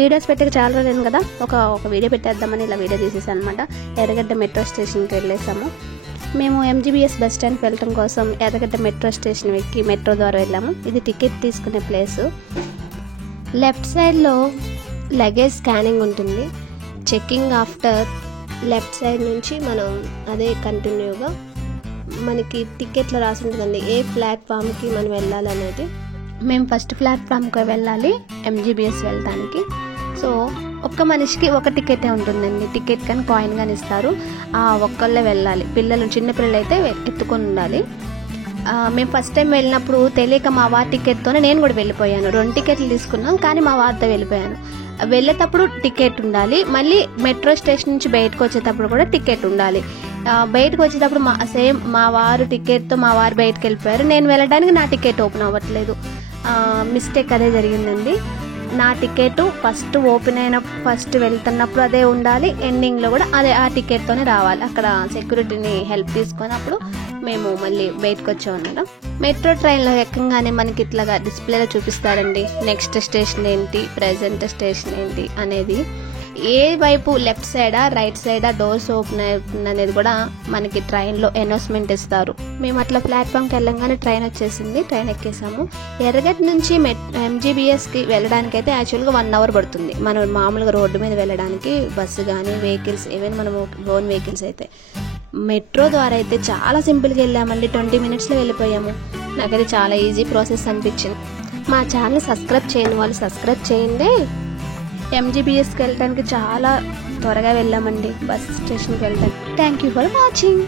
Videos పెట్టక చాలా రోజులు కదా, ఒక వీడియో పెట్టేద్దామని ఇలా వీడియో తీసేసాను అనమాట. ఎర్రగడ్డ మెట్రో స్టేషన్కి వెళ్ళేసాము. మేము ఎంజీబీఎస్ బస్ స్టాండ్కి వెళ్ళటం కోసం ఎర్రగడ్డ మెట్రో స్టేషన్ ఎక్కి మెట్రో ద్వారా వెళ్ళాము. ఇది టికెట్ తీసుకునే ప్లేసు. లెఫ్ట్ సైడ్లో లగేజ్ స్కానింగ్ ఉంటుంది. చెక్కింగ్ ఆఫ్టర్ లెఫ్ట్ సైడ్ నుంచి మనం అదే కంటిన్యూగా మనకి టికెట్లో రాసి ఉంటుందండి ఏ ప్లాట్ఫామ్కి మనం వెళ్ళాలనేది. మేము ఫస్ట్ ప్లాట్ఫామ్కి వెళ్ళాలి ఎంజీబీఎస్ వెళ్ళడానికి. సో ఒక్క మనిషికి ఒక టికెటే ఉంటుందండి. టికెట్ కానీ కాయిన్ కానీ ఇస్తారు. ఒక్కళ్ళే వెళ్ళాలి. చిన్న పిల్లలు అయితే ఎత్తుకొని ఉండాలి. మేము ఫస్ట్ టైం వెళ్ళినప్పుడు తెలియక మా వారి టికెట్తోనే నేను కూడా వెళ్ళిపోయాను. 2 టికెట్లు తీసుకున్నాం, కానీ మా వారితో వెళ్ళిపోయాను. వెళ్ళేటప్పుడు టికెట్ ఉండాలి, మళ్ళీ మెట్రో స్టేషన్ నుంచి బయటకు వచ్చేటప్పుడు కూడా టికెట్ ఉండాలి. బయటకు వచ్చేటప్పుడు మా వారు టికెట్తో మా వారు బయటకు వెళ్ళిపోయారు. నేను వెళ్ళడానికి నా టికెట్ ఓపెన్ అవ్వట్లేదు. మిస్టేక్ అదే జరిగిందండి. నా టికెట్ ఫస్ట్ వెళ్తున్నప్పుడు అదే ఉండాలి, ఎండింగ్లో కూడా అదే ఆ టికెట్తోనే రావాలి. అక్కడ సెక్యూరిటీని హెల్ప్ తీసుకున్నప్పుడు మేము మళ్ళీ బయటకు వచ్చామన్నమాట. మెట్రో ట్రైన్లో ఎక్కగానే మనకి ఇట్లాగా డిస్ప్లేలో చూపిస్తారండి నెక్స్ట్ స్టేషన్ ఏంటి, ప్రెజెంట్ స్టేషన్ ఏంటి అనేది. ఏ వైపు లెఫ్ట్ సైడా రైట్ సైడా డోర్స్ ఓపెన్ అవుతుంది అనేది కూడా మనకి ట్రైన్లో అనౌన్స్మెంట్ ఇస్తారు. మేము అట్లా ప్లాట్ఫామ్కి వెళ్ళంగానే ట్రైన్ వచ్చేసింది. ట్రైన్ ఎక్కేసాము. ఎర్రగడ్డ నుంచి ఎంజీబీఎస్కి వెళ్ళడానికి అయితే యాక్చువల్గా 1 అవర్ పడుతుంది. మనం మామూలుగా రోడ్డు మీద వెళ్ళడానికి బస్సు కానీ వెహికల్స్ ఏవైనా మనం ఓన్ వెహికల్స్ అయితే. మెట్రో ద్వారా అయితే చాలా సింపుల్గా వెళ్ళామండి. 20 మినిట్స్లో వెళ్ళిపోయాము. నాకైతే చాలా ఈజీ ప్రాసెస్ అనిపించింది. మా ఛానల్ సబ్స్క్రైబ్ చేయని వాళ్ళు సబ్స్క్రైబ్ చేయండి. ఎంజీబీఎస్కి వెళ్ళడానికి చాలా త్వరగా వెళ్ళామండి బస్ స్టేషన్కి వెళ్ళడానికి. Thank you for watching.